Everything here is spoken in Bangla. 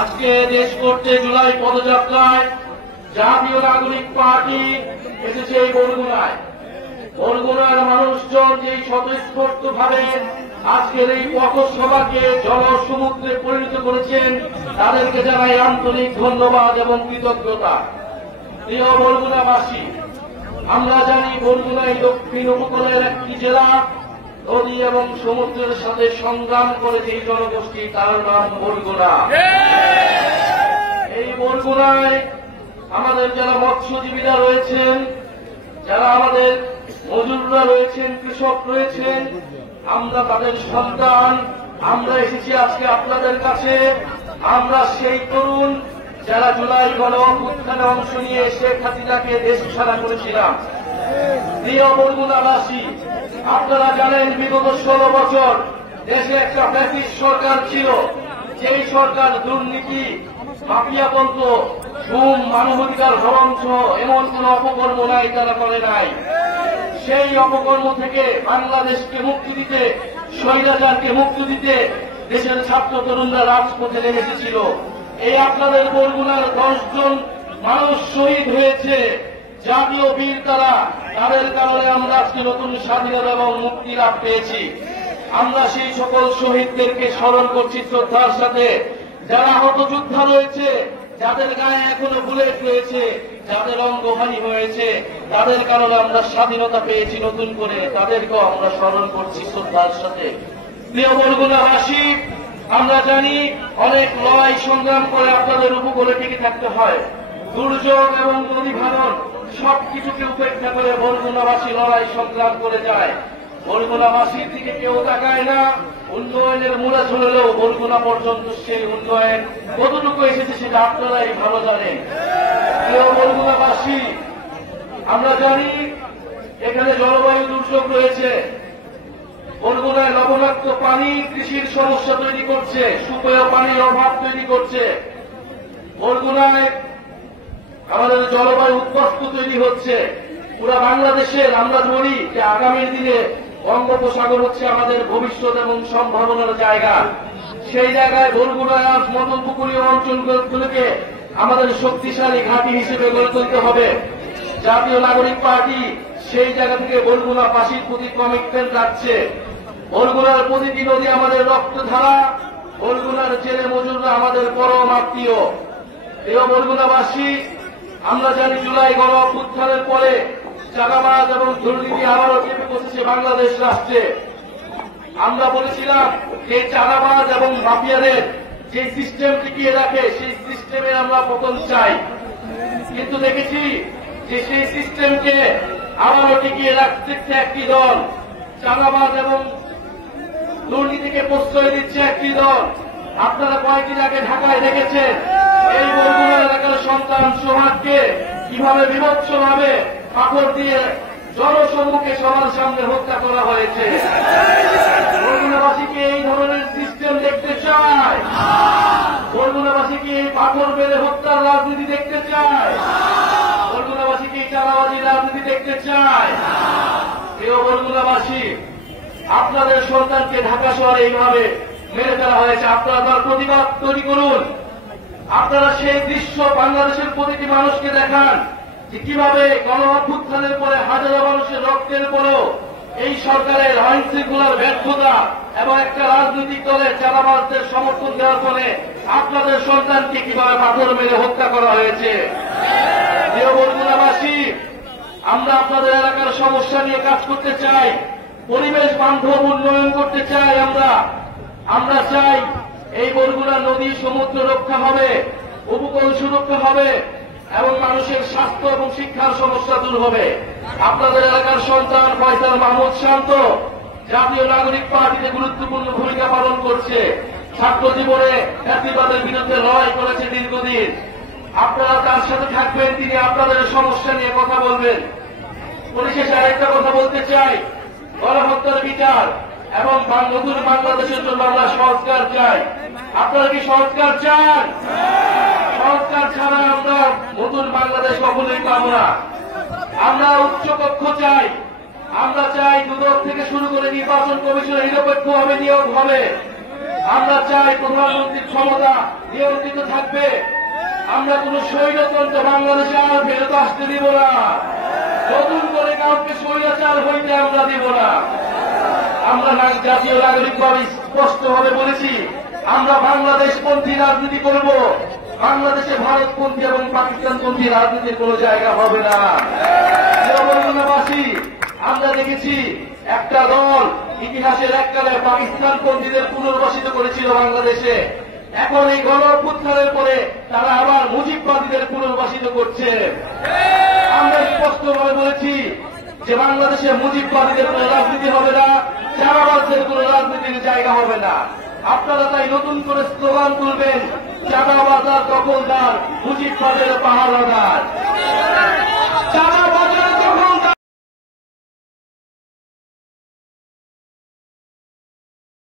আজকে দেশ করতে জুলাই পদযাত্রায় জাতীয় নাগরিক পার্টি এসেছে এই বরগুনায়। বরগুনার মানুষজন যে স্বতঃস্ফূর্ত ভাবে আজকের এই পথসভাকে জনসমুদ্রে পরিণত করেছেন, তাদেরকে জানাই আন্তরিক ধন্যবাদ এবং কৃতজ্ঞতা। প্রিয় বরগুনাবাসী, আমরা জানি বরগুনা দক্ষিণ উপকূলের একটি জেলা, নদী এবং সমুদ্রের সাথে সংগ্রাম করে যে জনগোষ্ঠী, তার নাম বরগুনা। এই বরগুনায় আমাদের যারা মৎস্যজীবীরা রয়েছেন, যারা আমাদের মজুররা রয়েছেন, কৃষক রয়েছেন, আমরা তাদের সন্তান। আমরা এসেছি আজকে আপনাদের কাছে। আমরা সেই তরুণ যারা জুলাই গণঅভ্যুত্থানে অংশ নিয়ে শেখ হাসিনাকে দেশ ছাড়া করেছিলাম। প্রিয় বরগুনাবাসী, আপনারা জানেন বিগত 16 বছর দেশে একটা ফ্যাসিস্ট সরকার ছিল। যেই সরকার দুর্নীতি, মাফিয়াতন্ত্র, গুম, মানবাধিকার হরণ সহ এমন কোন অপকর্ম নাই তারা করে নাই। সেই অপকর্ম থেকে বাংলাদেশকে মুক্তি দিতে, স্বৈরাচারকে মুক্তি দিতে দেশের ছাত্র তরুণরা রাজপথে নেমে এসেছিল। এই আপনাদের বরগুনার 10 জন মানুষ শহীদ হয়েছে, জাতীয় বীর তারা। তাদের কারণে আমরা আজকে নতুন স্বাধীনতা এবং মুক্তি লাভ পেয়েছি। আমরা সেই সকল শহীদদেরকে স্মরণ করছি শ্রদ্ধার সাথে। যারা আহত যোদ্ধা রয়েছে, যাদের গায়ে এখনো বুলেট রয়েছে, যাদের অঙ্গহানি হয়েছে, তাদের কারণে আমরা স্বাধীনতা পেয়েছি নতুন করে, তাদেরকেও আমরা স্মরণ করছি শ্রদ্ধার সাথে। প্রিয় বরগুনাবাসী, আমরা জানি অনেক লড়াই সংগ্রাম করে আপনাদের উপকূলে টিকে থাকতে হয়। দুর্যোগ এবং নদী ভাঙন সবকিছুকে উপেক্ষা করে বরগুনাবাসী লড়াই সংগ্রাম করে যায়। বরগুনাবাসীর দিকে কেউ তাকায় না। উন্নয়নের মূলে চলেও বরগুনা পর্যন্ত সেই উন্নয়ন কতটুকু এসেছে সেটা আপনারাই ভালো জানেন। প্রিয় বরগুনাবাসী, আমরা জানি এখানে জলবায়ু দুর্যোগ রয়েছে। বরগুনায় লবণাক্ত পানি কৃষির সমস্যা তৈরি করছে, সুপেয় পানির অভাব তৈরি করছে। বরগুনায় আমাদের জলবায়ু উদ্বাস্তু তৈরি হচ্ছে পুরা বাংলাদেশের। আমরা বলি যে আগামী দিনে বঙ্গোপসাগর হচ্ছে আমাদের ভবিষ্যৎ এবং সম্ভাবনার জায়গা। সেই জায়গায় বরগুনায় মতো উপকূলীয় অঞ্চলগুলোকে আমাদের শক্তিশালী ঘাঁটি হিসেবে গড়ে তুলতে হবে। জাতীয় নাগরিক পার্টি সেই জায়গা থেকে বরগুনাবাসীর প্রতি কমিটমেন্ট রাখছে। বরগুনার প্রতিটি নদী আমাদের রক্তধারা, বরগুনার জেলে মজুররা আমাদের পরম আত্মীয়। প্রিয় বরগুনাবাসী, আমরা জানি জুলাই গণঅভ্যুত্থানের পরে চাঁদাবাজ এবং দুর্নীতি আবারও চেপে বসেছে বাংলাদেশ রাষ্ট্রে। আমরা বলেছিলাম যে চাঁদাবাজ এবং মাফিয়াদের যে সিস্টেম টিকিয়ে রাখে, সেই সিস্টেমে আমরা পতন চাই। কিন্তু দেখেছি যে সেই সিস্টেমকে আবারও টিকিয়ে রাখতে একটি দল, চাঁদাবাজ এবং দুর্নীতিকে প্রশ্রয় দিচ্ছে একটি দল। আপনারা কয়েকদিন আগে ঢাকায় দেখেছেন এই বরগুনা এলাকার সন্তান সোহাগকে কিভাবে বিভৎসভাবে পাথর দিয়ে জনসম্মুখে সবার সামনে হত্যা করা হয়েছে। বরগুনাবাসীকে এই ধরনের সিস্টেম দেখতে চায়? বরগুনাবাসীকে এই পাথর মেরে হত্যার রাজনীতি দেখতে চায়? বরগুনাবাসীকে এই চাঁদাবাজির রাজনীতি দেখতে চায়? প্রিয় বরগুনাবাসী, আপনাদের সন্তানকে ঢাকা শহরে এইভাবে মেরে ফেলা হয়েছে। আপনারা তার প্রতিবাদ তৈরি করুন। আপনারা সেই দৃশ্য বাংলাদেশের প্রতিটি মানুষকে দেখান যে কিভাবে গণঅভ্যুত্থানের পরে হাজারো মানুষের রক্তের পরেও এই সরকারের আইন শৃঙ্খলার ব্যর্থতা এবং একটা রাজনৈতিক দলের চাঁদাবাজদের সমর্থন দেওয়ার ফলে আপনাদের সন্তানকে কিভাবে পাথর মেরে হত্যা করা হয়েছে। প্রিয় বরগুনাবাসী, আমরা আপনাদের এলাকার সমস্যা নিয়ে কাজ করতে চাই, পরিবেশ বান্ধব উন্নয়ন করতে চাই। আমরা চাই এই বরগুনা নদী সমুদ্র রক্ষা হবে, উপকূল সুরক্ষা হবে এবং মানুষের স্বাস্থ্য এবং শিক্ষার সমস্যা দূর হবে। আপনাদের এলাকার সন্তান ফয়সাল মাহমুদ শান্ত জাতীয় নাগরিক পার্টিতে গুরুত্বপূর্ণ ভূমিকা পালন করছে। ছাত্র জীবনে ফ্যাসিবাদের বিরুদ্ধে লড়াই করেছে দীর্ঘদিন। আপনারা তার সাথে থাকবেন, তিনি আপনাদের সমস্যা নিয়ে কথা বলবেন। পরিশেষে আরেকটা কথা বলতে চাই, গণহত্যার বিচার এবং নতুন বাংলাদেশের জন্য আমরা সংস্কার চাই। আপনারা কি সংস্কার চান? সংস্কার ছাড়া আমরা নতুন বাংলাদেশ কখনোই পাব না। আমরা উচ্চকক্ষ চাই। আমরা চাই দুদক থেকে শুরু করে নির্বাচন কমিশনের নিরপেক্ষভাবে নিয়োগ হবে। আমরা চাই প্রধানমন্ত্রীর ক্ষমতা নিয়ন্ত্রিত থাকবে। আমরা কোন স্বৈরতন্ত্র বাংলাদেশে আর ফেরত আসতে দিব না। নতুন করে কাউকে স্বৈরাচার হইতে আমরা দিব না। আমরা জাতীয় নাগরিকভাবে স্পষ্টভাবে বলেছি, আমরা বাংলাদেশপন্থী রাজনীতি করব। বাংলাদেশে ভারতপন্থী এবং পাকিস্তানপন্থী রাজনীতির কোন জায়গা হবে না। আমরা দেখেছি একটা দল ইতিহাসের এককালে পাকিস্তানপন্থীদের পুনর্বাসিত করেছিল বাংলাদেশে। এখন এই গণ অভ্যুত্থানের পরে তারা আবার মুজিববাদীদের পুনর্বাসিত করছে। আমরা স্পষ্টভাবে বলেছি যে বাংলাদেশে মুজিববাদীদের কোন রাজনীতি হবে না, চাঁদাবাজদের কোন রাজনীতির জায়গা হবে না। আপনারা তাই নতুন করে স্লোগান তুলবেন, চাঁদাবাজ আর দখলদার, মুজিববাদের পাহারাদার।